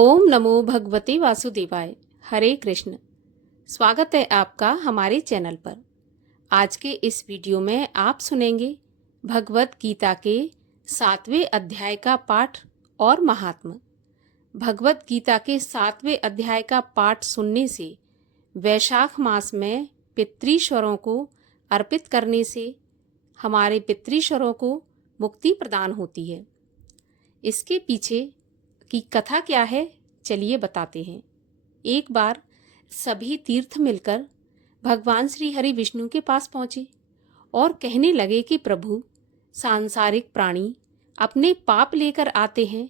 ओम नमो भगवते वासुदेवाय। हरे कृष्ण। स्वागत है आपका हमारे चैनल पर। आज के इस वीडियो में आप सुनेंगे भगवत गीता के 7वें अध्याय का पाठ और महात्म। भगवत गीता के 7वें अध्याय का पाठ सुनने से वैशाख मास में पितृश्वरों को अर्पित करने से हमारे पितृश्वरों को मुक्ति प्रदान होती है। इसके पीछे की कथा क्या है, चलिए बताते हैं। एक बार सभी तीर्थ मिलकर भगवान श्री हरि विष्णु के पास पहुंचे और कहने लगे कि प्रभु, सांसारिक प्राणी अपने पाप लेकर आते हैं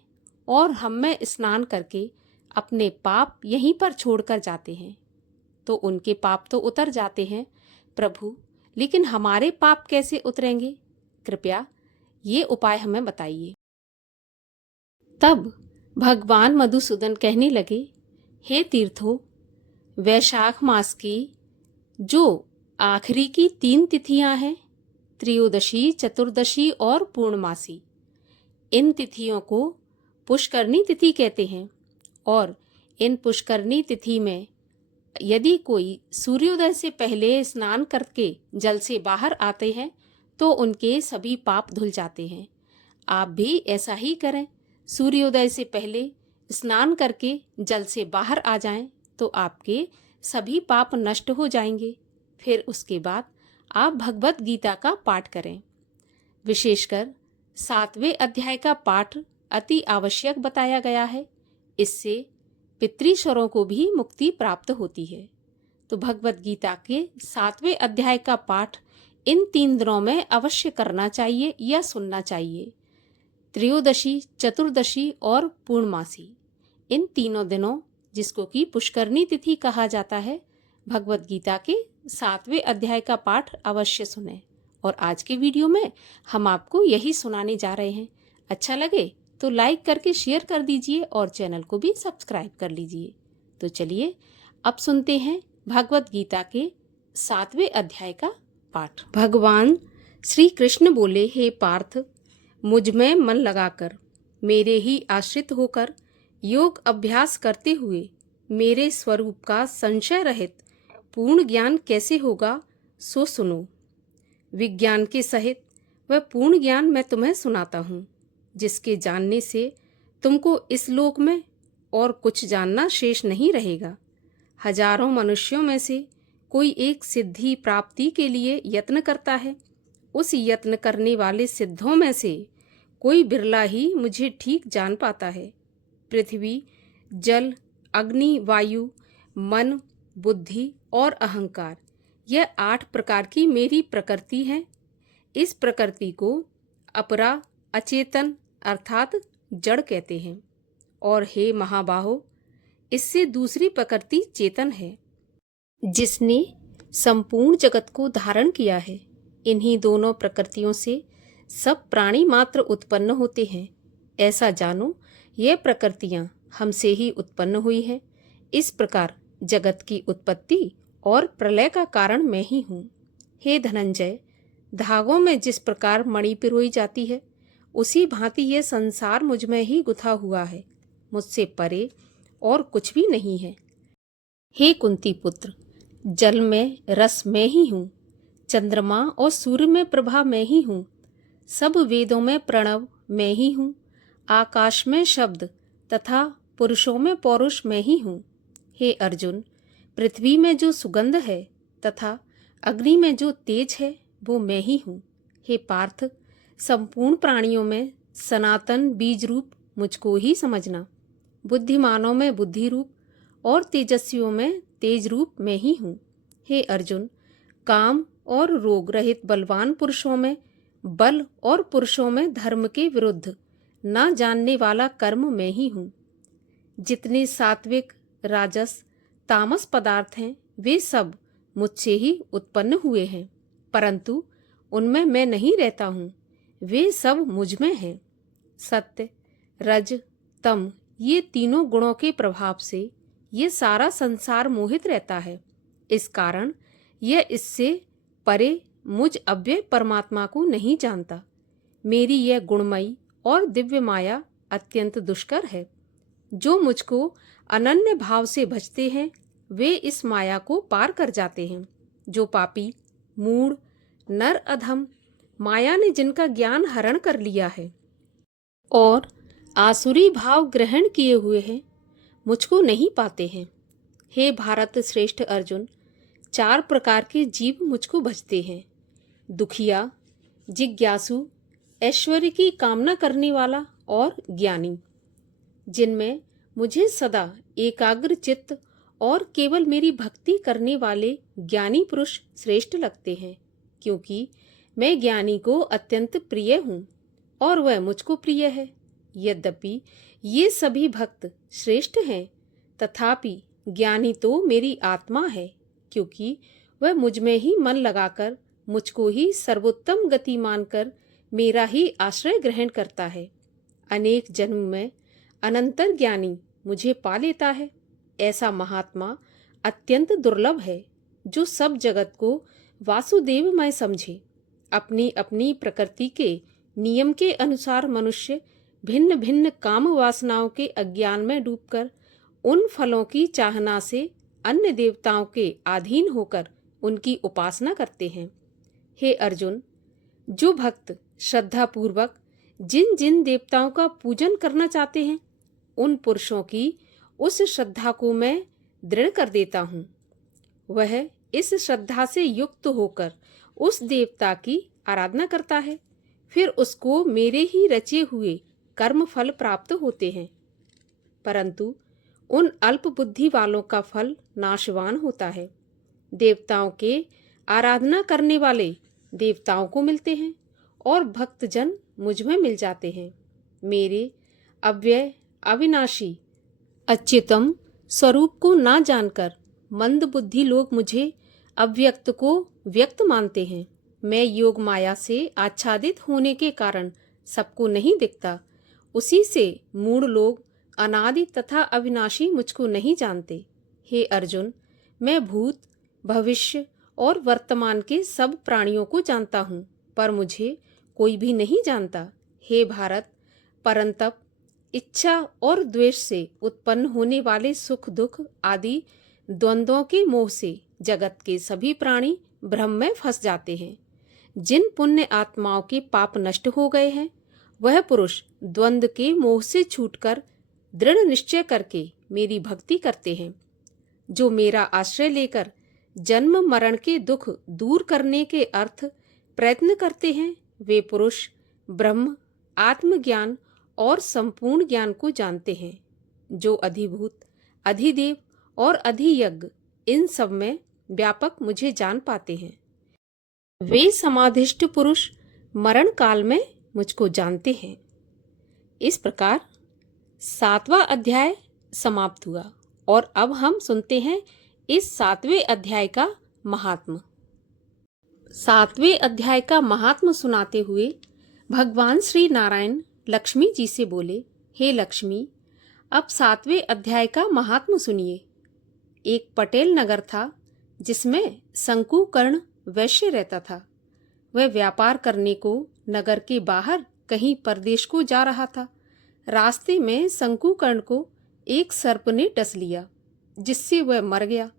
और हम में स्नान करके अपने पाप यहीं पर छोड़कर जाते हैं, तो उनके पाप तो उतर जाते हैं प्रभु, लेकिन हमारे पाप कैसे उतरेंगे? कृपया ये उपाय हमें बताइए। तब भगवान मधुसूदन कहने लगे, हे तीर्थों, वैशाख मास की जो आखिरी की 3 तिथियां हैं, त्रयोदशी, चतुर्दशी और पूर्णमासी, इन तिथियों को पुष्करणी तिथि कहते हैं। और इन पुष्करणी तिथि में यदि कोई सूर्योदय से पहले स्नान करके जल से बाहर आते हैं तो उनके सभी पाप धुल जाते हैं। आप भी ऐसा ही करें, सूर्योदय से पहले स्नान करके जल से बाहर आ जाएं तो आपके सभी पाप नष्ट हो जाएंगे। फिर उसके बाद आप भगवत गीता का पाठ करें। विशेषकर 7वें अध्याय का पाठ अति आवश्यक बताया गया है। इससे पितृश्वरों को भी मुक्ति प्राप्त होती है। तो भगवत गीता के 7वें अध्याय का पाठ इन 3 दिनों में अवश्य करना चाहिए या सुनना चाहिए। त्रयोदशी, चतुर्दशी और पूर्णमासी, इन तीनों दिनों, जिसको कि पुष्करणी तिथि कहा जाता है, भगवत गीता के 7वें अध्याय का पाठ अवश्य सुने। और आज के वीडियो में हम आपको यही सुनाने जा रहे हैं। अच्छा लगे तो लाइक करके शेयर कर दीजिए और चैनल को भी सब्सक्राइब कर लीजिए। तो चलिए अब सुनते हैं भगवत गीता के 7वें अध्याय का पाठ। भगवान श्री कृष्ण बोले, हे पार्थ, मुझ में मन लगाकर, मेरे ही आश्रित होकर योग अभ्यास करते हुए मेरे स्वरूप का संशय रहित पूर्ण ज्ञान कैसे होगा, सो सुनो। विज्ञान के सहित वह पूर्ण ज्ञान मैं तुम्हें सुनाता हूँ, जिसके जानने से तुमको इस लोक में और कुछ जानना शेष नहीं रहेगा। हजारों मनुष्यों में से कोई एक सिद्धि प्राप्ति के लिए यत्न करता है। उस यत्न करने वाले सिद्धों में से कोई बिरला ही मुझे ठीक जान पाता है। पृथ्वी, जल, अग्नि, वायु, मन, बुद्धि और अहंकार, यह 8 प्रकार की मेरी प्रकृति है। इस प्रकृति को अपरा, अचेतन अर्थात जड़ कहते हैं। और हे महाबाहो, इससे दूसरी प्रकृति चेतन है, जिसने संपूर्ण जगत को धारण किया है। इन्हीं दोनों प्रकृतियों से सब प्राणी मात्र उत्पन्न होते हैं। ऐसा जानो, ये प्रकृतियां हमसे ही उत्पन्न हुई हैं। इस प्रकार जगत की उत्पत्ति और प्रलय का कारण मैं ही हूँ। हे धनंजय, धागों में जिस प्रकार मणि पिरोई जाती है, उसी भांति ये संसार मुझ में ही गुथा हुआ है। मुझसे परे और कुछ भी नहीं है। हे कुंती पुत्र, जल में रस मैं ही हूँ, चंद्रमा और सूर्य में प्रभा मैं ही हूँ, सब वेदों में प्रणव मैं ही हूँ, आकाश में शब्द तथा पुरुषों में पौरुष मैं ही हूँ। हे अर्जुन, पृथ्वी में जो सुगंध है तथा अग्नि में जो तेज है, वो मैं ही हूँ। हे पार्थ, संपूर्ण प्राणियों में सनातन बीज रूप मुझको ही समझना। बुद्धिमानों में बुद्धि रूप और तेजस्वियों में तेज रूप मैं ही हूँ। हे अर्जुन, काम और रोग रहित बलवान पुरुषों में बल और पुरुषों में धर्म के विरुद्ध ना जानने वाला कर्म मैं ही हूँ। जितने सात्विक, राजस, तामस पदार्थ हैं, वे सब मुझसे ही उत्पन्न हुए हैं, परंतु उनमें मैं नहीं रहता हूँ, वे सब मुझ में हैं। सत्य, रज, तम, ये तीनों गुणों के प्रभाव से ये सारा संसार मोहित रहता है। इस कारण यह इससे परे मुझ अव्यय परमात्मा को नहीं जानता। मेरी यह गुणमयी और दिव्य माया अत्यंत दुष्कर है। जो मुझको अनन्य भाव से भजते हैं वे इस माया को पार कर जाते हैं। जो पापी, मूढ़, नर अधम माया ने जिनका ज्ञान हरण कर लिया है और आसुरी भाव ग्रहण किए हुए हैं, मुझको नहीं पाते हैं। हे भारत श्रेष्ठ अर्जुन, 4 प्रकार के जीव मुझको भजते हैं। दुखिया, जिज्ञासु, ऐश्वर्य की कामना करने वाला और ज्ञानी, जिनमें मुझे सदा एकाग्र चित्त और केवल मेरी भक्ति करने वाले ज्ञानी पुरुष श्रेष्ठ लगते हैं, क्योंकि मैं ज्ञानी को अत्यंत प्रिय हूँ और वह मुझको प्रिय है। यद्यपि ये सभी भक्त श्रेष्ठ हैं, तथापि ज्ञानी तो मेरी आत्मा है, क्योंकि वह मुझ में ही मन लगाकर मुझको ही सर्वोत्तम गति मानकर मेरा ही आश्रय ग्रहण करता है। अनेक जन्म में अनंतर ज्ञानी मुझे पा लेता है। ऐसा महात्मा अत्यंत दुर्लभ है, जो सब जगत को वासुदेवमय समझे। अपनी अपनी प्रकृति के नियम के अनुसार मनुष्य भिन्न भिन्न काम वासनाओं के अज्ञान में डूबकर उन फलों की चाहना से अन्य देवताओं के अधीन होकर उनकी उपासना करते हैं। हे अर्जुन, जो भक्त श्रद्धापूर्वक जिन जिन देवताओं का पूजन करना चाहते हैं, उन पुरुषों की उस श्रद्धा को मैं दृढ़ कर देता हूँ। वह इस श्रद्धा से युक्त होकर उस देवता की आराधना करता है, फिर उसको मेरे ही रचे हुए कर्म फल प्राप्त होते हैं। परंतु उन अल्प बुद्धि वालों का फल नाशवान होता है। देवताओं के आराधना करने वाले देवताओं को मिलते हैं और भक्तजन मुझ में मिल जाते हैं। मेरे अव्यय, अविनाशी, अच्युतम स्वरूप को ना जानकर मंद बुद्धि लोग मुझे अव्यक्त को व्यक्त मानते हैं। मैं योग माया से आच्छादित होने के कारण सबको नहीं दिखता, उसी से मूढ़ लोग अनादि तथा अविनाशी मुझको नहीं जानते। हे अर्जुन, मैं भूत, भविष्य और वर्तमान के सब प्राणियों को जानता हूँ, पर मुझे कोई भी नहीं जानता। हे भारत, परंतप इच्छा और द्वेष से उत्पन्न होने वाले सुख दुख आदि द्वंद्वों के मोह से जगत के सभी प्राणी भ्रम में फंस जाते हैं। जिन पुण्य आत्माओं के पाप नष्ट हो गए हैं, वह पुरुष द्वंद्व के मोह से छूटकर दृढ़ निश्चय करके मेरी भक्ति करते हैं। जो मेरा आश्रय लेकर जन्म मरण के दुख दूर करने के अर्थ प्रयत्न करते हैं, वे पुरुष ब्रह्म, आत्मज्ञान और संपूर्ण ज्ञान को जानते हैं। जो अधिभूत, अधिदेव और अधियज्ञ इन सब में व्यापक मुझे जान पाते हैं, वे समाधिष्ठ पुरुष मरण काल में मुझको जानते हैं। इस प्रकार 7वां अध्याय समाप्त हुआ और अब हम सुनते हैं इस 7वें अध्याय का महात्म। 7वें अध्याय का महात्म सुनाते हुए भगवान श्री नारायण लक्ष्मी जी से बोले, हे लक्ष्मी, अब 7वें अध्याय का महात्म सुनिए। एक पटेल नगर था, जिसमें शंकुकर्ण वैश्य रहता था। वह व्यापार करने को नगर के बाहर कहीं परदेश को जा रहा था। रास्ते में शंकुकर्ण को एक सर्प ने डस लिया, जिससे वह मर गया।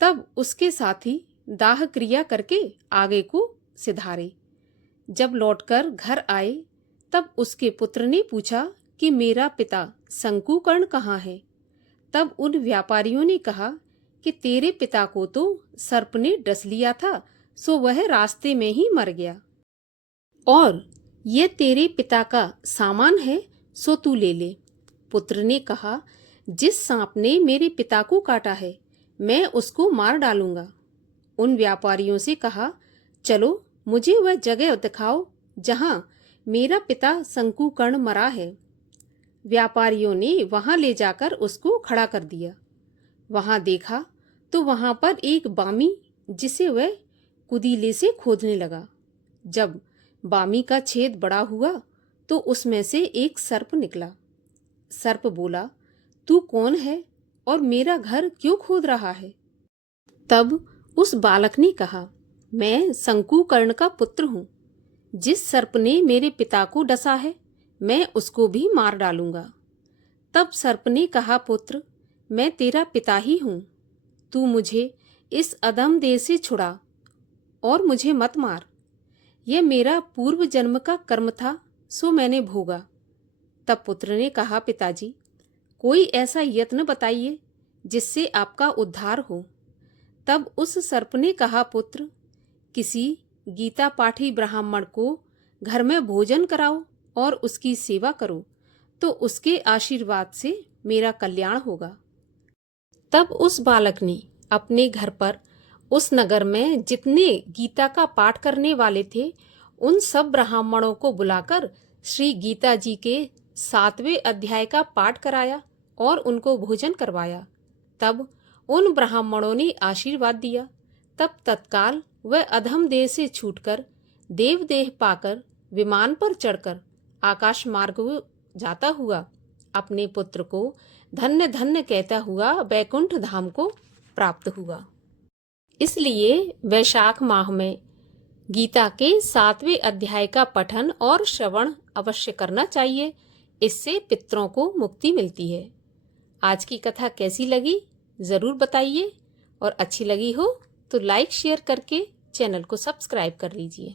तब उसके साथी दाह क्रिया करके आगे को सिधारे। जब लौटकर घर आए, तब उसके पुत्र ने पूछा कि मेरा पिता शंकुकर्ण कहाँ है। तब उन व्यापारियों ने कहा कि तेरे पिता को तो सर्प ने डस लिया था, सो वह रास्ते में ही मर गया, और ये तेरे पिता का सामान है, सो तू ले ले। पुत्र ने कहा, जिस सांप ने मेरे पिता को काटा है, मैं उसको मार डालूंगा। उन व्यापारियों से कहा, चलो मुझे वह जगह दिखाओ जहां मेरा पिता शंकुकर्ण मरा है। व्यापारियों ने वहां ले जाकर उसको खड़ा कर दिया। वहां देखा तो वहां पर एक बामी, जिसे वह कुदीले से खोदने लगा। जब बामी का छेद बड़ा हुआ तो उसमें से एक सर्प निकला। सर्प बोला, तू कौन है और मेरा घर क्यों खोद रहा है? तब उस बालक ने कहा, मैं शंकुकर्ण का पुत्र हूँ। जिस सर्प ने मेरे पिता को डसा है, मैं उसको भी मार डालूंगा। तब सर्प ने कहा, पुत्र, मैं तेरा पिता ही हूँ। तू मुझे इस अधम देह से छुड़ा और मुझे मत मार। यह मेरा पूर्व जन्म का कर्म था, सो मैंने भोगा। तब पुत्र ने कहा, पिताजी, कोई ऐसा यत्न बताइए जिससे आपका उद्धार हो। तब उस सर्प ने कहा, पुत्र, किसी गीता पाठी ब्राह्मण को घर में भोजन कराओ और उसकी सेवा करो, तो उसके आशीर्वाद से मेरा कल्याण होगा। तब उस बालक ने अपने घर पर उस नगर में जितने गीता का पाठ करने वाले थे, उन सब ब्राह्मणों को बुलाकर श्री गीता जी के 7वें अध्याय का पाठ कराया और उनको भोजन करवाया। तब उन ब्राह्मणों ने आशीर्वाद दिया। तब तत्काल वह अधम देह से छूटकर देव देह पाकर विमान पर चढ़कर आकाश मार्ग जाता हुआ अपने पुत्र को धन्य धन्य कहता हुआ वैकुंठ धाम को प्राप्त हुआ। इसलिए वैशाख माह में गीता के 7वें अध्याय का पठन और श्रवण अवश्य करना चाहिए। इससे पितरों को मुक्ति मिलती है। आज की कथा कैसी लगी ज़रूर बताइए, और अच्छी लगी हो तो लाइक शेयर करके चैनल को सब्सक्राइब कर लीजिए।